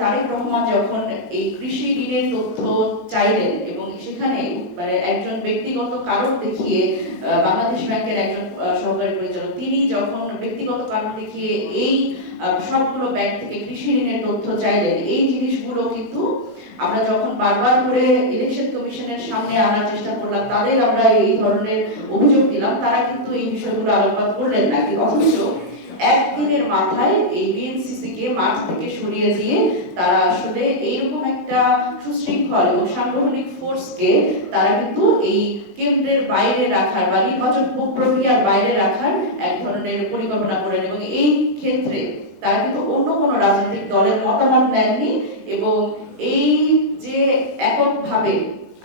তারেক রহমান যখন এই কৃষি ঋণের তথ্য চাইলেন এবং সেখানে মানে একজন ব্যক্তিগত কারণ দেখিয়ে বাংলাদেশ ব্যাংকের একজন সহকারী পরিচালক তিনি যখন ব্যক্তিগত কারণ দেখিয়ে এই সবগুলো ব্যাংক থেকে কৃষি ঋণের তথ্য চাইলেন, এই জিনিসগুলো কিন্তু আমরা যখন বারবার করে ইলেকশন কমিশনের সামনে আনার চেষ্টা করলাম, তাদের আমরা এই ধরনের অভিযোগ দিলাম, তারা কিন্তু এই বিষয়গুলো আলোকপাত করলেন না। অথচ একদিনের মাথায় এই বিএনসিসি কে মাঠ থেকে সরিয়ে দিয়ে তারা আসলে এইরকম একটা সুশৃঙ্খল এবং সাংগঠনিক ফোর্সকে তারা কিন্তু এই কেন্দ্রের বাইরে রাখার বা নির্বাচন প্রক্রিয়ার বাইরে রাখার এক ধরনের পরিকল্পনা করেন এবং এই ক্ষেত্রে তারা কিন্তু অন্য কোনো রাজনৈতিক দলের মতামত নেননি এবং এই যে এককভাবে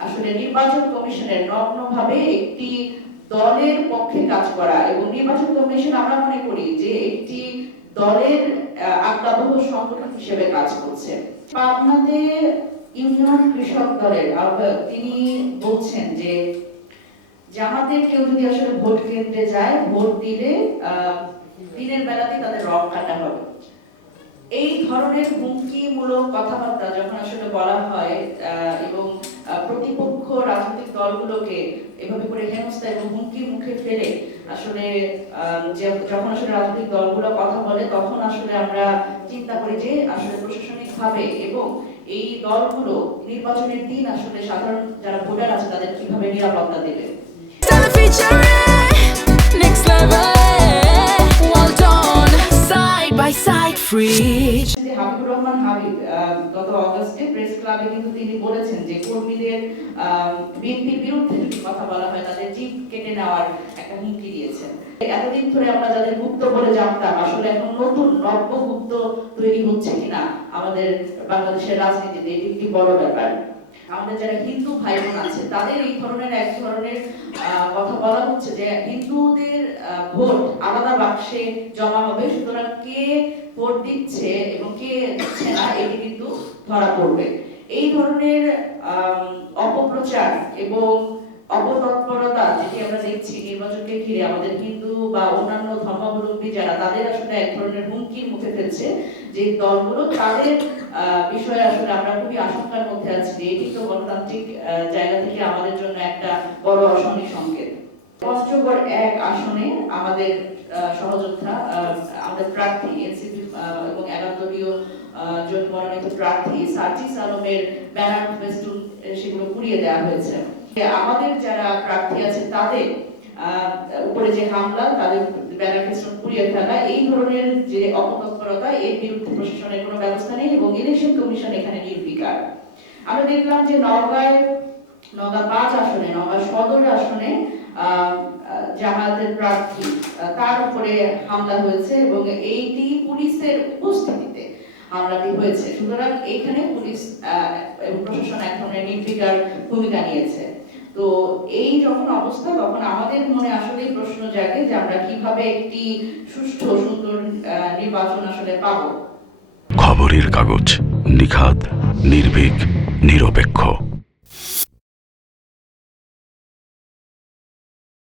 আসলে নির্বাচন কমিশনের নগ্নভাবে একটি দলের পক্ষে কাজ করা এবং নির্বাচন কমিশন আমরা মনে করি যে একটি দলের আজ্ঞাবহ সংগঠন হিসেবে কাজ করছে। পাবনাতে ইউনিয়ন কৃষক দলের তিনি বলছেন যে জামাতের কেউ যদি আসলে ভোট কেন্দ্রে যায়, ভোট দিলে দিনের বেলাতে তাদের রং কাটা হবে। এই ধরনের হুমকিমূলক কথাবার্তা যখন আসলে বলা হয় এবং প্রতিপক্ষ রাজনৈতিক দলগুলোকে এভাবে করে হেনস্থা এবং হুমকির মুখে ফেলে আসলে যখন আসলে রাজনৈতিক দলগুলো কথা বলে, তখন আসলে আমরা চিন্তা করি যে আসলে প্রশাসনিকভাবে এবং এই দলগুলো নির্বাচনের দিন আসলে সাধারণ যারা ভোটার আছে তাদের কিভাবে নিরাপত্তা দেবে। হাবিবুর রহমান হাবিব গত অগস্টে প্রেস ক্লাবে কিন্তু তিনি বলেছেন যে কর্মীদের বিএনপির বিরুদ্ধে যদি কথা বলা হয় তাদের জিভ কেটে নেওয়ার একটা হুমকি দিয়েছেন। এতদিন ধরে আমরা যাদের গুপ্ত বলে জানতাম, আসলে এখন নতুন নব্য গুপ্ত তৈরি হচ্ছে কিনা আমাদের বাংলাদেশের রাজনীতিতে, এটি একটি বড় ব্যাপার। আমাদের যারা হিন্দু ভাই বোন আছে তাদের এই ধরনের এক ধরনের কথা বলা হচ্ছে যে হিন্দুদের ভোট আলাদা বাক্সে জমা হবে, সুতরাং কে ভোট দিচ্ছে এবং কে দিচ্ছে না এটি কিন্তু ধরা পড়বে। এই ধরনের অপপ্রচার এবং অপতৎপরতা যেটি আমরা দেখছি নির্বাচনকে ঘিরে আমাদের হিন্দু বা অন্যান্য ধর্মাবলম্বী যারা তাদের আসলে এক ধরনের হুমকির মুখে ফেলছে যে দলগুলো, তাদের বিষয়ে আসলে আমরা খুবই আশঙ্কার মধ্যে আছি যে এটি তো গণতান্ত্রিক জায়গা থেকে আমাদের জন্য একটা বড় অশনি সংকেত। পঞ্চগড় 1 আসনে আমাদের সহযোদ্ধা আমাদের প্রার্থী এনসিপি এবং 11 দলীয় জোট মনোনীত প্রার্থী সার্জিস আলমের ব্যানার ফেস্টুন সেগুলো পুড়িয়ে দেওয়া হয়েছে। আমাদের যারা প্রার্থী আছে তাদের উপরে যে হামলা, তাদের ব্যানার ফেস্টুন পুড়িয়ে ফেলা, এই ধরনের যে অপতৎপরতা, এর বিরুদ্ধে প্রশাসনের কোনো ব্যবস্থা নেই এবং ইলেকশন কমিশন এখানে নির্বিকার। আমরা দেখলাম যে নওগাঁ 5 আসনে, নওগাঁ সদর আসনে জামায়াতের প্রার্থী তার উপরে হামলা হয়েছে এবং এইটি পুলিশের উপস্থিতিতে হামলাটি হয়েছে। সুতরাং এখানে পুলিশ এবং প্রশাসন এক ধরনের নির্বিকার ভূমিকা নিয়েছে। তো এই যখন অবস্থা, তখন আমাদের মনে আসলে প্রশ্ন জাগে যে আমরা কিভাবে একটি সুষ্ঠু সুন্দর নির্বাচন আসলে পাবো। খবরের কাগজ, নিখাদ, নির্ভীক, নিরপেক্ষ।